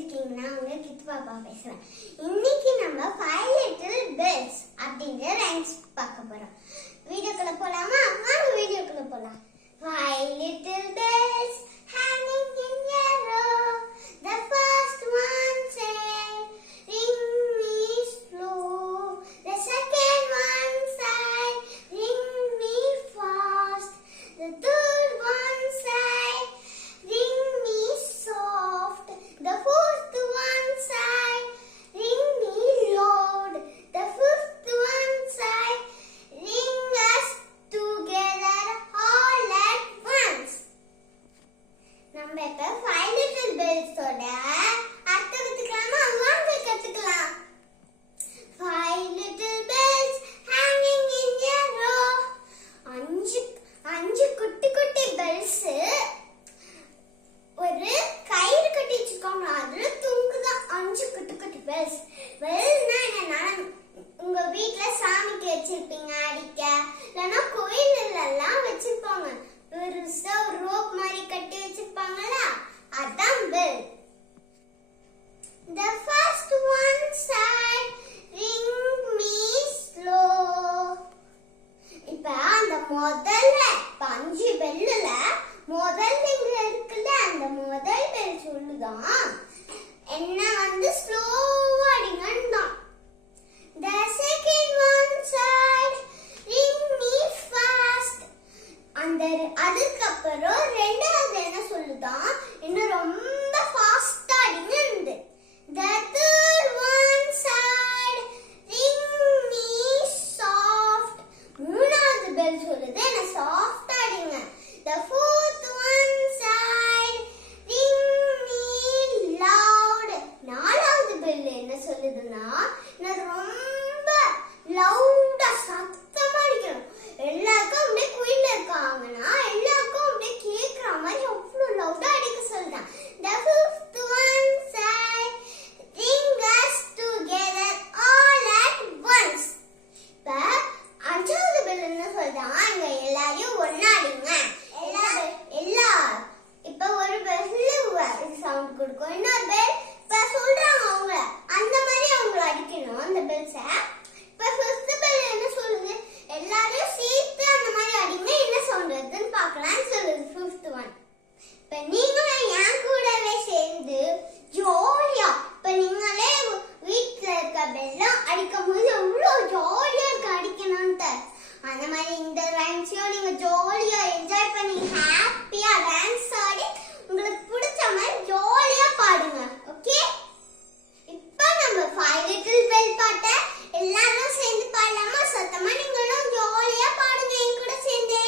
இருக்கீங்க? நான் உங்க கித்து பாப்பா பேசுறேன். இன்னைக்கு நம்ம 5 little birds அப்படிங்கிற ரைம்ஸ் பார்க்க போறோம். வீடியோக்குள்ள போலாமா? வாங்க வீடியோக்குள்ள போலாம். 5 little birds hanging in a row. The first one said, ring me slow. The second one said, ring me fast. The third one said, ring me soft. The fourth one said, ring me loud. The fifth one said, ring us together all at once. நம்ம இப்ப 5 little birds ஓட அர்த்தம் கத்துக்கலாமா? வாங்க கத்துக்கலாம். 5 little birds hanging in a row. அஞ்சு குட்டி குட்டி birds ஒரு கயிறு கட்டி வச்சிருக்காங்க. அதுல தூங்குதான் 5 குட்டி குட்டி birds. birdsனா என்னன்னா உங்க வீட்ல சாமிக்கு வச்சிருப்பீங்க அடிக்க, இல்லைன்னா கோயில்ல எல்லாம் வச்சிருப்பாங்க. பெருசா ஒரு ரோப் மாதிரி கட்டி வச்சிருப்பாங்கல்ல, அதான் bird. The first one said, ring me slow. இப்ப அந்த முதல்ல 5 பெல்லுல முதல் இங்க இருக்குல்ல, அந்த முதல் பெல் சொல்லுதான் என்ன வந்து ஸ்லோவா அடிங்கன்னு. The second one said, ring me fast. அந்த அதுக்கப்புறம் ரெண்டாவது என்ன சொல்லுதான் இன்னும் ரொம்ப ஃபாஸ்டா அடிங்க. The third one said, ring me soft. மூணாவது பெல் சொல்லுது என்ன சாஃப்டா அடிங்க. The fourth one said, ring me loud. நாலாவது பெல் என்ன சொல்லுதுன்னா நான் ரொம்ப லவுடா சத்தமா அடிக்கணும். எல்லாருக்கும் அப்படியே குயில இருக்காங்கன்னா எல்லாருக்கும் அப்படியே கேக்குற மாதிரி அவ்வளவு லவுடா அடிக்க சொல்லுதான். The fifth one said, ring us together all at once. இப்ப அஞ்சாவது பெல் என்ன சொல்றான், இங்க எல்லாரையும் ஒண்ணா அடிங்க. இப்ப ஒரு பெல் சவுண்ட் கொடுக்கும், இன்னொரு பெல் இப்ப சொல்றாங்க அவங்க அந்த மாதிரி அவங்களை அடிக்கணும் அந்த பெல்ஸ. இப்ப ஃபிஃப்த் பெல் என்ன சொல்லுது, எல்லாரையும் சேர்த்து அந்த மாதிரி அடிங்க, என்ன சவுண்ட் வருதுன்னு பார்க்கலாம்னு சொல்லுது ஃபிஃப்த் ஒன். இப்ப நீங்களும் என் கூடவே சேர்ந்து ஜாலியா இப்ப நீங்களே வீட்டுல இருக்க பெல்லாம் அடிக்கும் போது எவ்வளவு ஜாலியா இருக்கு அடிக்கணும்ட்டு. அந்த மாதிரி இந்த ரைம்ஸையும் நீங்க ஜாலியா என்ஜாய் பண்ணி ஹாப்பியா டான்ஸ் ஆடி உங்களுக்கு பிடிச்ச மாதிரி ஜாலியா பாடுங்க. ஓகே, இப்ப நம்ம 5 little birds பாட்டை எல்லாரும் சேர்ந்து பாடலாமா? சத்தமா நீங்களும் ஜாலியா பாடுங்க என் கூட சேர்ந்து.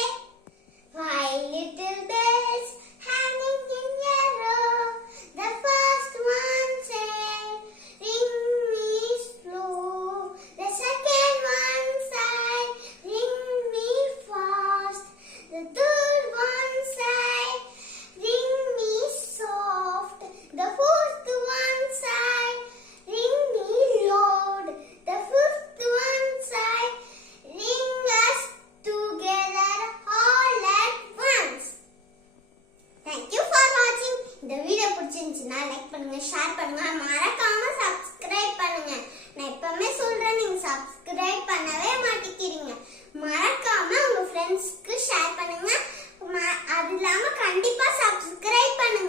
5 little birds hanging in a row. The first one said, ring me slow. The second one said, ring me fast. The third one said, ring me soft. The fourth one said, ring me loud. The fifth one said, ring us together all at once. Thank you for watching. இந்த video பிடிச்சிருந்துச்சுன்னா like பண்ணுங்க, share பண்ணுங்க, மறக்காம subscribe பண்ணுங்க. நான் எப்பவுமே சொல்றேன், நீங்க சப்ஸ்கிரைப் பண்ணவே மாட்டேங்கிறீங்க. மறக்காம உங்க ஃப்ரெண்ட்ஸ்க்கு ஷேர் பண்ணுங்க. அது இல்லாம கண்டிப்பா சப்ஸ்கிரைப் பண்ணுங்க.